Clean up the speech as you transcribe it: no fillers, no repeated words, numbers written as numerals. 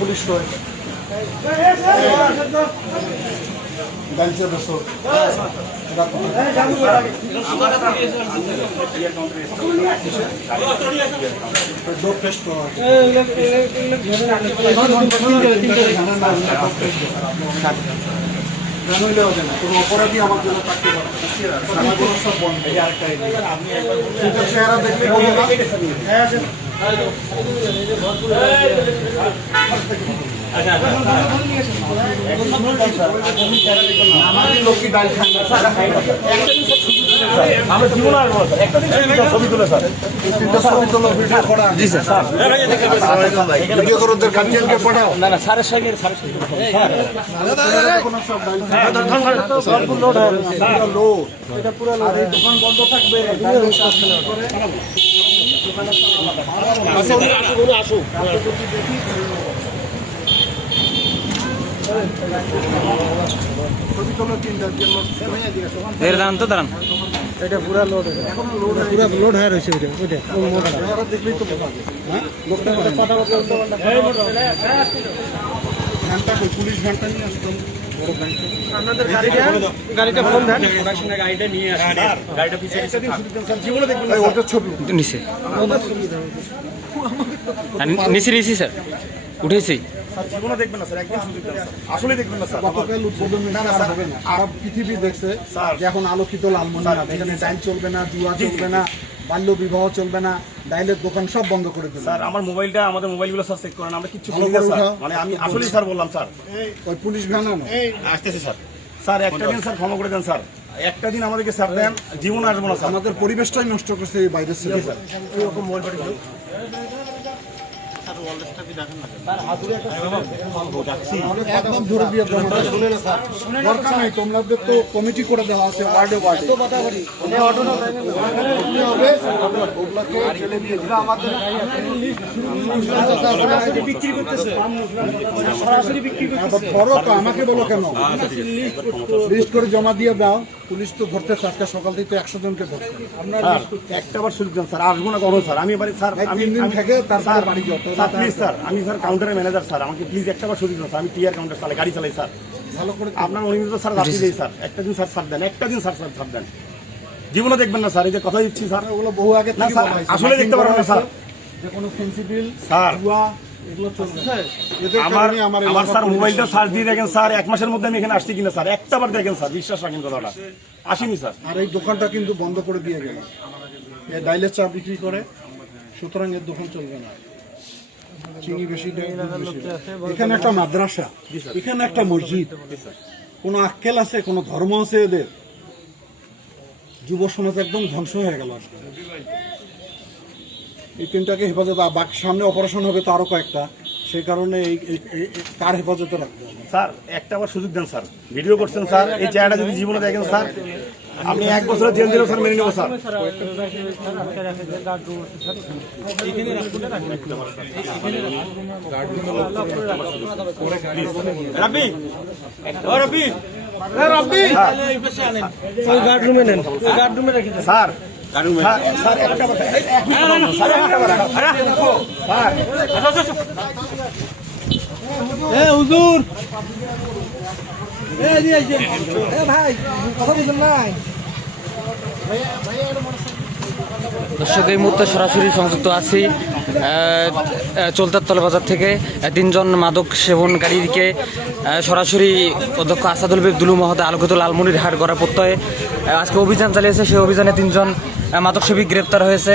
Police গাড়িতে বসো কোনো অপরাধী আমার জন্য থাকতে পারে সব বন্ধ চেহারা দেখলে লক্ষ্মী ডাল খান আমরা জীবন আসবো একটা ছবি তুলে স্যার ছবি তোলো ভিডিও করা জি স্যার ভিডিও করো তোর গার্জিয়ানকে পড়াও না না স্যারের সঙ্গে লোড এটা পুরো লোড দোকান বন্ধ থাকবে আসুক দাঁড়ান তো দাঁড়ান এটা পুরা লোড পুরা লোড হয়ে রয়েছে ওইটা দেখলেই তো লোকটা ঘন্টা পুলিশ ঘন্টা নিয়ে আসতাম আপনাদের গাড়িটা ফোন দেন গাড়িটা নিয়ে আসেন গাড়িটা পিছিয়ে জীবনে দেখবেন ওটা ছবি নিচে নিচে স্যার উঠেছি জীবনে দেখবেন না স্যার একদম আসলে দেখবেন না স্যার গতকাল উদ্বোধন না স্যার হবে না আর পৃথিবী দেখছে যে এখন আলোকিত লালমনিরহাট এখানে ডাইল চলবে না জুয়া চলবে না বাল্য বিবাহ চলবে না ডাইলের দোকান সব বন্ধ করে দেবে স্যার আমার মোবাইলটা আমাদের মোবাইলগুলো স্যার চেক করেন আমরা কিছু বলি না স্যার মানে আমি আসলেই স্যার বললাম স্যার ওই পুলিশ ভ্যান আনো আসতেছে স্যার স্যার একটা দিন স্যার ক্ষমা করে দেন স্যার একটা দিন আমাদেরকে স্যার দেন জীবন আসবো না স্যার আমাদের পরিবেশটাই নষ্ট করছে এই বাইরের ছেলে স্যার এইরকম মোবাইল পাঠিয়ে একদম ধরে দিয়ে দরকার নাই তোমাদের তো কমিটি করে দেওয়া আছে ওয়ার্ডে ওয়ার্ডে ধরো তো আমাকে বলো কেন লিস্ট করে জমা দিয়ে দাও পুলিশ তো ধরতেছে আজকে সকাল থেকে 100 জনকে ধরছে আপনার একটা বার সুযোগ দেন স্যার আসবো না করো স্যার আমি এবারে স্যার আমি থেকে তারপর বাড়ি যত প্লিজ স্যার আমি স্যার কাউন্টারের ম্যানেজার স্যার আমাকে প্লিজ একটা বার সুযোগ দেন স্যার আমি টিআর কাউন্টার চালাই গাড়ি চালাই স্যার ভালো করে আপনার অনিয়মিত স্যার রাখি দেই স্যার একটা দিন স্যার ছাড় দেন একটা দিন স্যার ছাড় দেন জীবনে দেখবেন না স্যার এই যে কথা দিচ্ছি স্যার ওগুলো বহু আগে থেকে আসলে দেখতে পারবেন না স্যার যে কোনো সেন্সিটিভ স্যার এগুলো চলছে আমার স্যার মোবাইলটা সার্চ দিয়ে দেখেন স্যার 1 মাসের মধ্যে আমি এখানে আসছি কিনা স্যার একটা বার দেখেন স্যার বিশ্বাস রাখেন কথাটা আসেনি স্যার আর এই দোকানটা কিন্তু বন্ধ করে দিয়ে গেল এ ডাইলের চা বিক্রি করে সুতরাং এর দোকান চলবে না চিনি বেশি এখানে একটা মাদ্রাসা এখানে একটা মসজিদ কোনো আক্কেল আছে কোনো ধর্ম আছে এদের যুব সমাজ একদম ধ্বংস হয়ে গেল আজকে এই তিনটাকে হেফাজত বাকি সামনে অপারেশন হবে তো আরো কয়েকটা সেই কারণে এই কার হেফাজতে রাখতে হবে স্যার একটা আবার সুযোগ দেন স্যার ভিডিও করছেন স্যার এই চেহারাটা যদি জীবনে দেখেন স্যার আপনি 1 বছরের জেল দিলেও স্যার মেনে নেবো স্যার রাব্বি ও রাব্বি রাব্বি ওই গার্ড রুমে নেন ওই গার্ড রুমে রেখে দেন স্যার স্যার একটা বার স্যার একটা বার স্যার এ হুজুর এ দি আইছে এ ভাই কথা বলেন নাই দর্শক এই মুহূর্তে সরাসরি সংযুক্ত আছি চলতার তলা বাজার থেকে 3 জন মাদক সেবনকারীকে সরাসরি অধ্যক্ষ আসাদুল হবিব দুলু মহোদয় আলোকিত লালমনিরহাট গড়া প্রত্যয়ে আজকে অভিযান চালিয়েছে। সেই অভিযানে 3 জন মাদক সেবী গ্রেপ্তার হয়েছে।